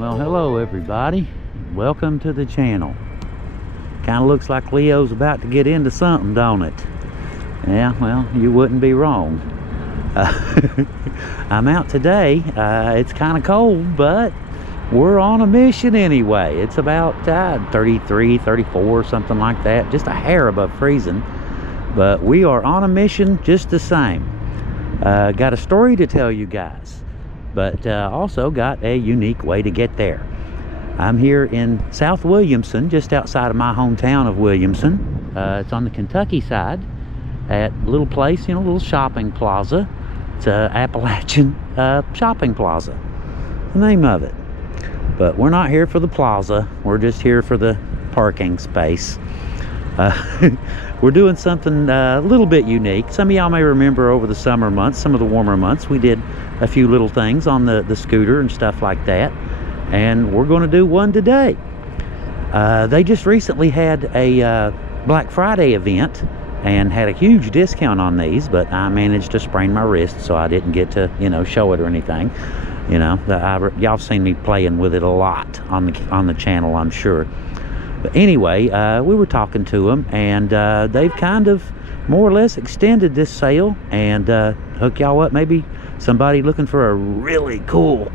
Well, hello everybody. Welcome to the channel. Kind of looks like Leo's about to get into something, don't it? Yeah, well, you wouldn't be wrong. I'm out today. It's kind of cold, but we're on a mission anyway. It's about 33, 34, something like that. Just a hair above freezing. But we are on a mission just the same. Got a story to tell you guys, but also got a unique way to get there. I'm here in South Williamson, just outside of my hometown of Williamson. It's on the Kentucky side at a little place, you know, a little shopping plaza. It's a Appalachian shopping plaza, the name of it. But we're not here for the plaza. We're just here for the parking space. We're doing something a little bit unique. Some of y'all may remember over the summer months, some of the warmer months, we did a few little things on the scooter and stuff like that. And we're going to do one today. They just recently had a Black Friday event and had a huge discount on these, but I managed to sprain my wrist, so I didn't get to, you know, show it or anything. You know, y'all have seen me playing with it a lot on the channel, I'm sure. But anyway, we were talking to them, and they've kind of more or less extended this sale and hook y'all up. Maybe somebody looking for a really cool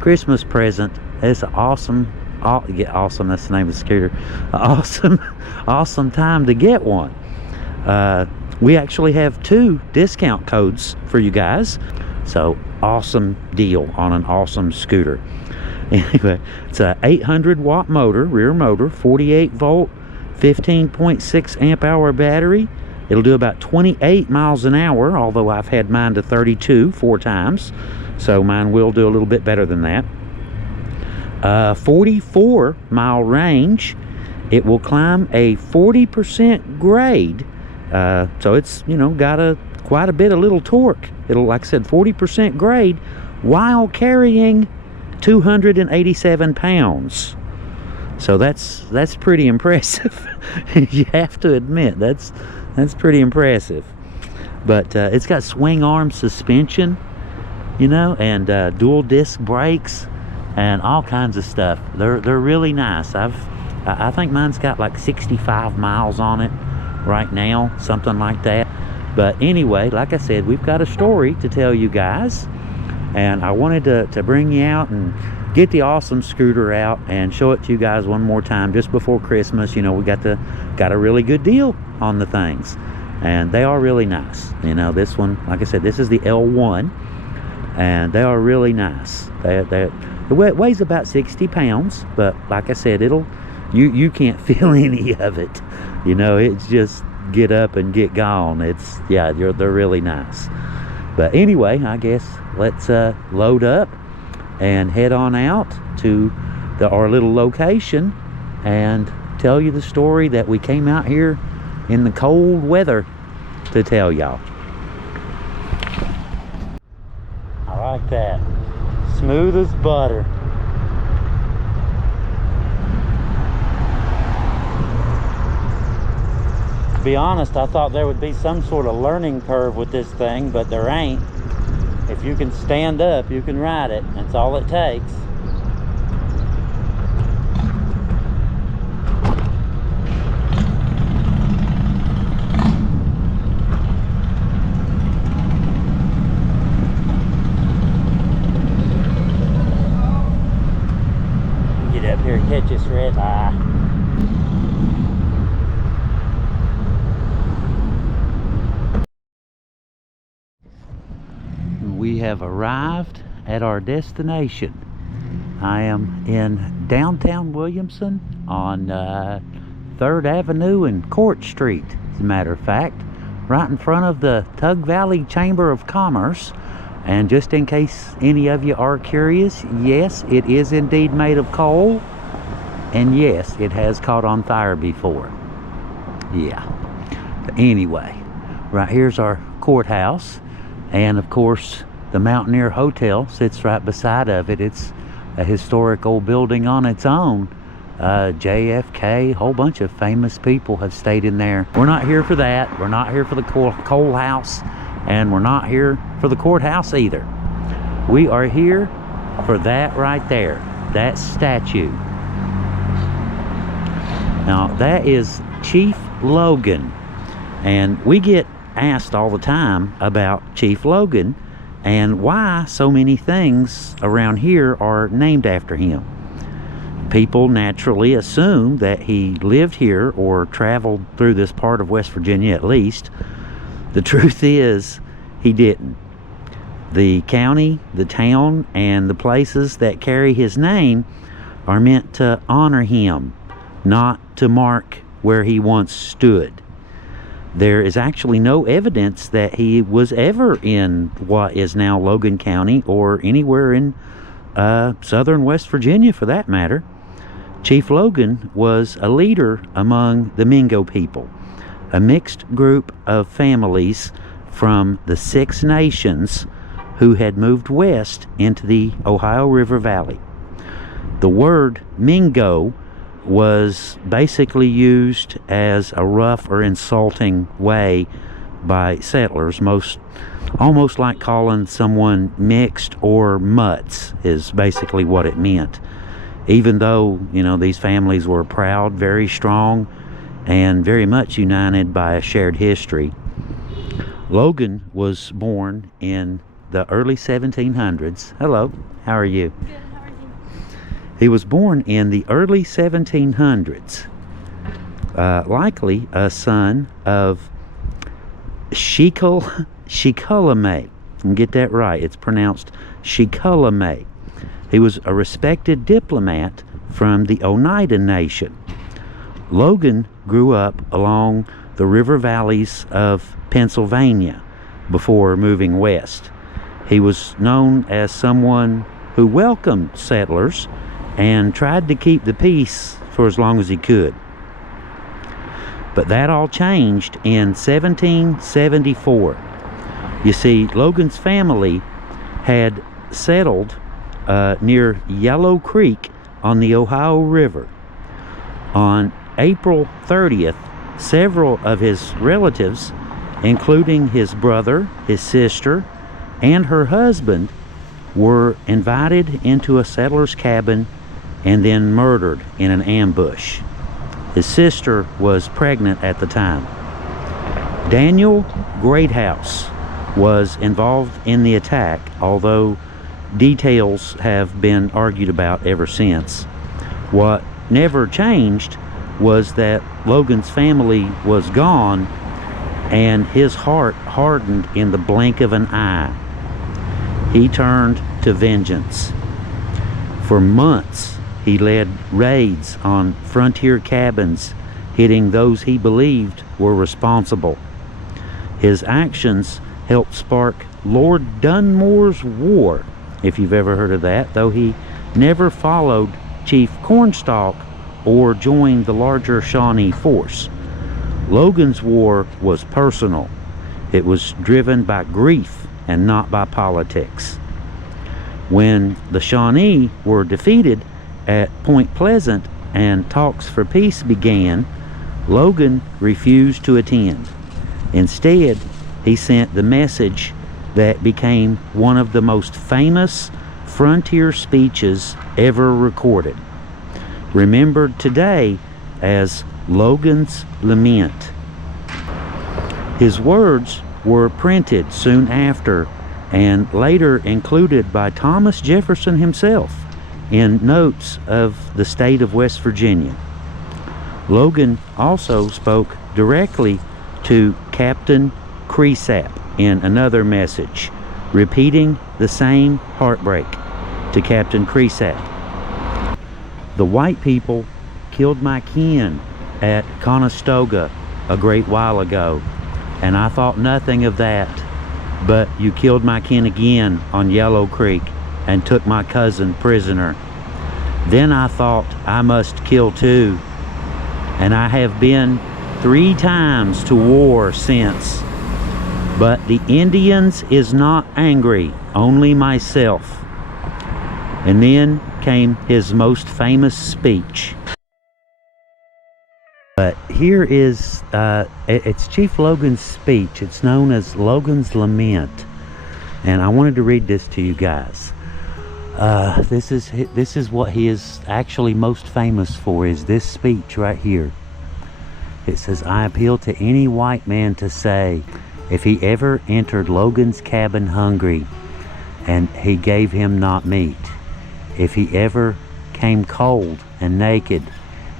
Christmas present. It's an awesome, awesome, that's the name of the scooter. Awesome time to get one. We actually have 2 discount codes for you guys. So awesome deal on an awesome scooter. Anyway, it's a 800 watt motor, rear motor, 48 volt, 15.6 amp hour battery. It'll do about 28 miles an hour, although I've had mine to 32 4 times. So mine will do a little bit better than that. 44 mile range. It will climb a 40% grade. So it's, you know, got quite a bit of little torque. It'll, like I said, 40% grade while carrying 287 pounds. So that's pretty impressive. You have to admit, that's pretty impressive. But it's got swing arm suspension, you know, and dual disc brakes and all kinds of stuff. They're really nice. I think mine's got like 65 miles on it right now, something like that. But anyway, like I said, we've got a story to tell you guys, and I wanted to bring you out and get the Ausom scooter out and show it to you guys one more time just before Christmas. You know, we got a really good deal on the things, and they are really nice. You know, this one, like I said, this is the L1, and they are really nice. It weighs about 60 pounds, but like I said, you can't feel any of it. You know, it's just get up and get gone. They're really nice. But anyway, I guess let's load up and head on out to our little location and tell you the story that we came out here in the cold weather to tell y'all. I like that. Smooth as butter. To be honest, I thought there would be some sort of learning curve with this thing, but there ain't. If you can stand up, you can ride it. That's all it takes. Get up here and catch this red eye. We have arrived at our destination. I am in downtown Williamson on 3rd Avenue and Court Street, as a matter of fact, right in front of the Tug Valley Chamber of Commerce. And just in case any of you are curious, yes, it is indeed made of coal, and yes, it has caught on fire before. Yeah. But anyway, right here's our courthouse, and of course the Mountaineer Hotel sits right beside of it. It's a historic old building on its own. JFK, a whole bunch of famous people have stayed in there. We're not here for that. We're not here for the coal house, and we're not here for the courthouse either. We are here for that right there. that statue. Now, that is Chief Logan. And we get asked all the time about Chief Logan and why so many things around here are named after him. People naturally assume that he lived here or traveled through this part of West Virginia at least. The truth is, he didn't. The county, the town, and the places that carry his name are meant to honor him, not to mark where he once stood. There is actually no evidence that he was ever in what is now Logan County or anywhere in southern West Virginia for that matter. Chief Logan was a leader among the Mingo people, a mixed group of families from the Six Nations who had moved west into the Ohio River Valley. The word Mingo was basically used as a rough or insulting way by settlers, almost like calling someone mixed or mutts is basically what it meant. Even though, you know, these families were proud, very strong, and very much united by a shared history. Logan was born in the early 1700s. Hello, how are you? Good, how are you? He was born in the early 1700s, likely a son of Shikulamay. Get that right, it's pronounced Shikulamay. He was a respected diplomat from the Oneida Nation. Logan grew up along the river valleys of Pennsylvania before moving west. He was known as someone who welcomed settlers and tried to keep the peace for as long as he could. But that all changed in 1774. You see, Logan's family had settled near Yellow Creek on the Ohio River. On April 30th, several of his relatives, including his brother, his sister, and her husband, were invited into a settler's cabin and then murdered in an ambush. His sister was pregnant at the time. Daniel Greathouse was involved in the attack, although details have been argued about ever since. What never changed was that Logan's family was gone and his heart hardened in the blink of an eye. He turned to vengeance. For months, he led raids on frontier cabins, hitting those he believed were responsible. His actions helped spark Lord Dunmore's War, if you've ever heard of that, though he never followed Chief Cornstalk or joined the larger Shawnee force. Logan's war was personal. It was driven by grief and not by politics. When the Shawnee were defeated at Point Pleasant and talks for peace began, Logan refused to attend. Instead, he sent the message that became one of the most famous frontier speeches ever recorded, remembered today as Logan's Lament. His words were printed soon after and later included by Thomas Jefferson himself in notes of the state of West Virginia. Logan also spoke directly to Captain Cresap in another message, repeating the same heartbreak to Captain Cresap. The white people killed my kin at Conestoga a great while ago, and I thought nothing of that. But you killed my kin again on Yellow Creek and took my cousin prisoner. Then I thought I must kill too, and I have been 3 times to war since. But the Indians is not angry, only myself. And then came his most famous speech. But here is, it's Chief Logan's speech. It's known as Logan's Lament. And I wanted to read this to you guys. This is what he is actually most famous for, is this speech right here. It says, "I appeal to any white man to say, if he ever entered Logan's cabin hungry, and he gave him not meat, if he ever came cold and naked,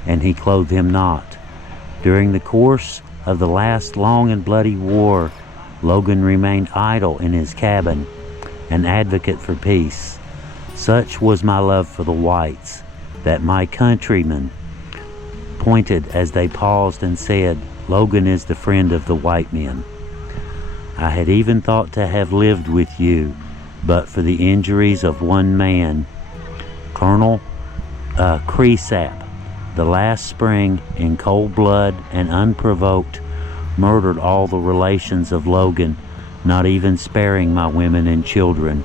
and he clothed him not. During the course of the last long and bloody war, Logan remained idle in his cabin, an advocate for peace. Such was my love for the whites, that my countrymen pointed as they paused and said, 'Logan is the friend of the white men.' I had even thought to have lived with you, but for the injuries of one man, Colonel Cresap, the last spring, in cold blood and unprovoked, murdered all the relations of Logan, not even sparing my women and children.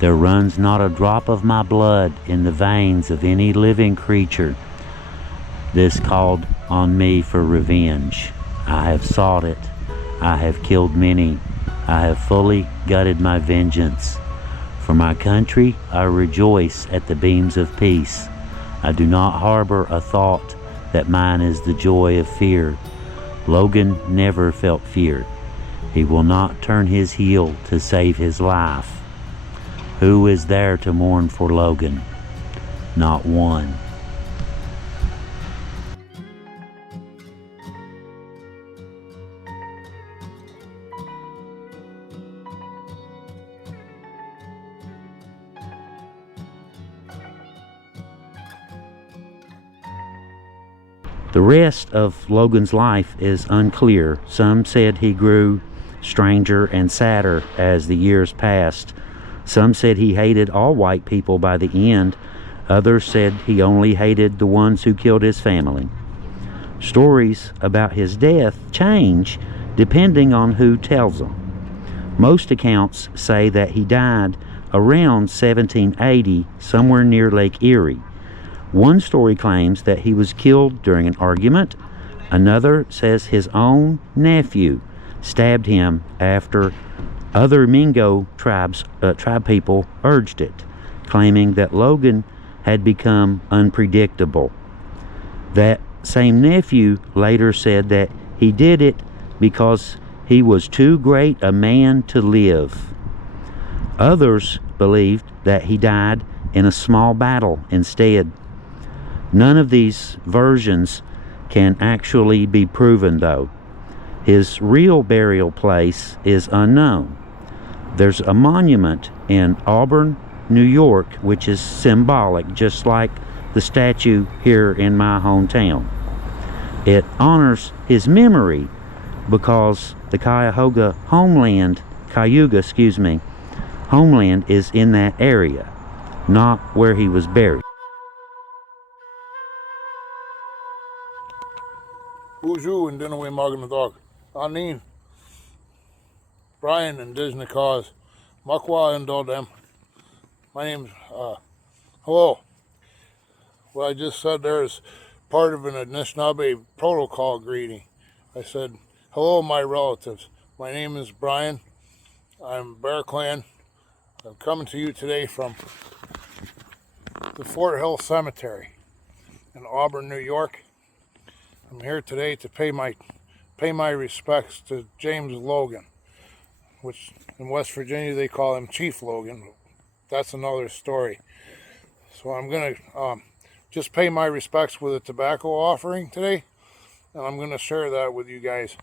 There runs not a drop of my blood in the veins of any living creature. This called on me for revenge. I have sought it. I have killed many. I have fully gutted my vengeance. For my country, I rejoice at the beams of peace. I do not harbor a thought that mine is the joy of fear. Logan never felt fear. He will not turn his heel to save his life. Who is there to mourn for Logan? Not one." The rest of Logan's life is unclear. Some said he grew stranger and sadder as the years passed. Some said he hated all white people by the end. Others said he only hated the ones who killed his family. Stories about his death change depending on who tells them. Most accounts say that he died around 1780, somewhere near Lake Erie. One story claims that he was killed during an argument. Another says his own nephew stabbed him after other Mingo tribe people urged it, claiming that Logan had become unpredictable. That same nephew later said that he did it because he was too great a man to live. Others believed that he died in a small battle instead. None of these versions can actually be proven, though. His real burial place is unknown. There's a monument in Auburn, New York, which is symbolic, just like the statue here in my hometown. It honors his memory because the Cayuga homeland is in that area, not where he was buried. Bonjour and dinner way mugging the dog. Anin, Brian and Disney cause. Makwa and all them. My name's hello. What I just said there is part of an Anishinaabe protocol greeting. I said, hello my relatives. My name is Brian. I'm Bear Clan. I'm coming to you today from the Fort Hill Cemetery in Auburn, New York. I'm here today to pay my respects to James Logan, which in West Virginia they call him Chief Logan. That's another story. So I'm gonna just pay my respects with a tobacco offering today, and I'm gonna share that with you guys.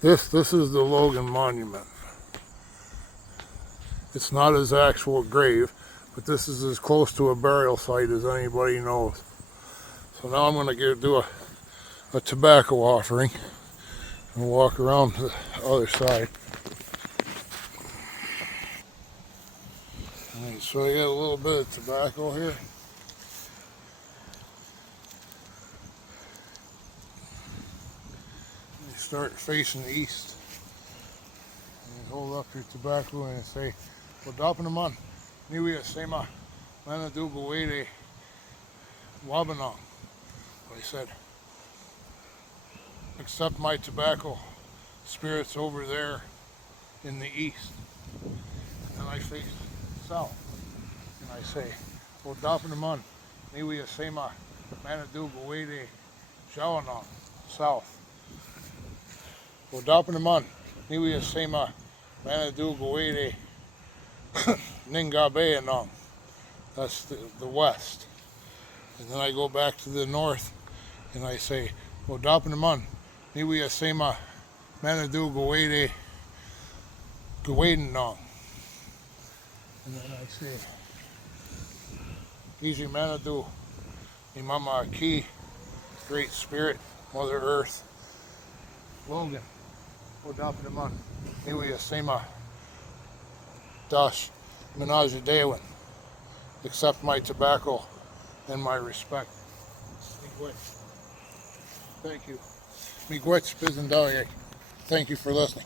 This is the Logan Monument. It's not his actual grave, but this is as close to a burial site as anybody knows. So now I'm going to do a tobacco offering and walk around to the other side. Alright, so I got a little bit of tobacco here. You start facing east. And you hold up your tobacco and say, "Wadapanaman, niwi sema, manadugo wede, wabanong." I said, accept my tobacco spirits over there in the east. and I face south, and I say, O Dapanaman, Niwi Asema, Manadu Gawede, Shawanong, south. O Dapanaman, Niwi Asema, Manadu Gawede, Ningabe Anong. That's the west. And then I go back to the north and I say, O Dapanaman, Niwi Asema, Manadu Gawede, Gawadenong. And then I say, Easy Manadu, Imama Aki, Great Spirit, Mother Earth, Logan, O Dapanaman, Niwi Asema, Dash, Menaja Dewin. Accept my tobacco and my respect. Thank you. Miigwech Bizendaye. Thank you for listening.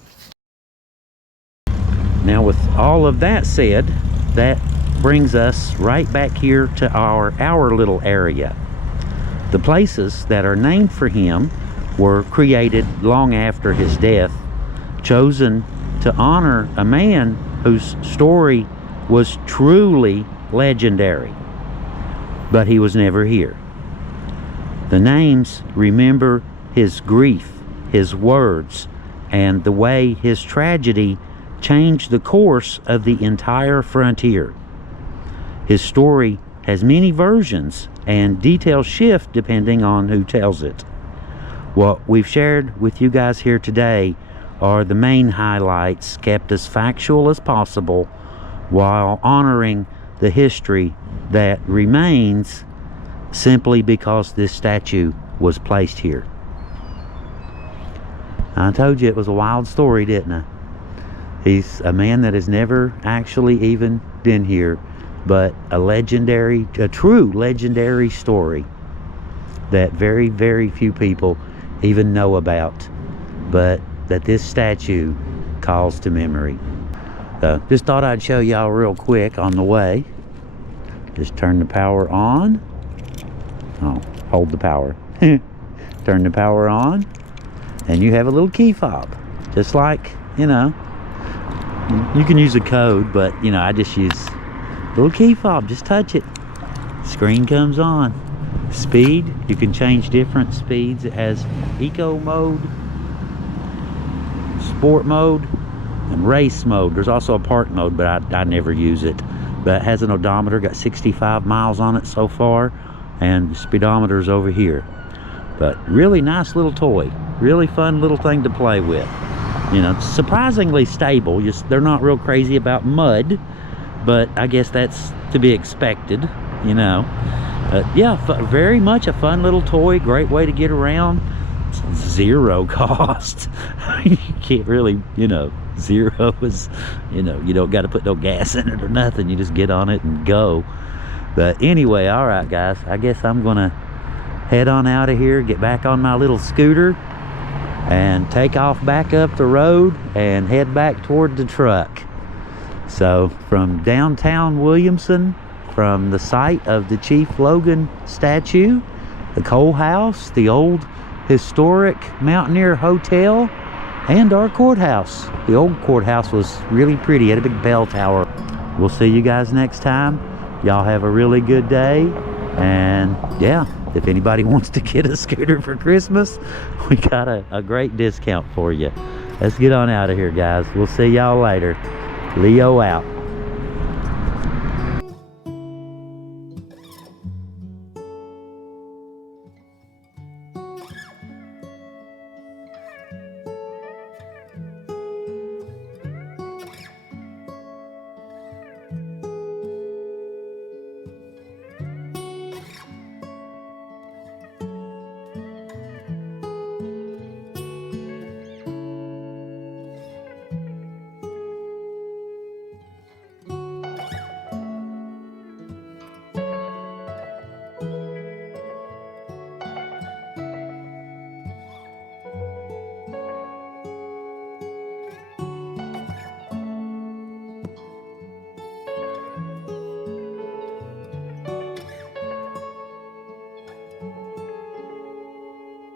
Now, with all of that said, that brings us right back here to our little area. The places that are named for him were created long after his death, chosen to honor a man whose story was truly legendary, but he was never here. The names remember his grief, his words, and the way his tragedy changed the course of the entire frontier. His story has many versions, and details shift depending on who tells it. What we've shared with you guys here today are the main highlights, kept as factual as possible while honoring the history that remains simply because this statue was placed here. I told you it was a wild story, didn't I? He's a man that has never actually even been here, but a true legendary story that very, very few people even know about, but that this statue calls to memory. So just thought I'd show y'all real quick on the way. Just turn the power on. Oh, hold the power. Turn the power on, and you have a little key fob. Just like, you know, you can use a code, but, you know, I just use a little key fob. Just touch it. Screen comes on. Speed, you can change different speeds. It has eco mode, sport mode, and race mode. There's also a park mode, but I never use it. But it has an odometer, got 65 miles on it so far, and the speedometer is over here. But really nice little toy, really fun little thing to play with. You know, surprisingly stable. They're not real crazy about mud, but I guess that's to be expected, you know. Yeah, very much a fun little toy, great way to get around. Zero cost. You can't really, you know, zero is, you know, you don't got to put no gas in it or nothing. You just get on it and go. But anyway, all right, guys, I guess I'm gonna head on out of here, get back on my little scooter, and take off back up the road and head back toward the truck. So from downtown Williamson, from the site of the Chief Logan statue, the coal house, the old historic Mountaineer Hotel, and our courthouse. The old courthouse was really pretty. It had a big bell tower. We'll see you guys next time. Y'all have a really good day. And yeah, if anybody wants to get a scooter for Christmas, we got a great discount for you. Let's get on out of here, guys. We'll see y'all later. Leo out.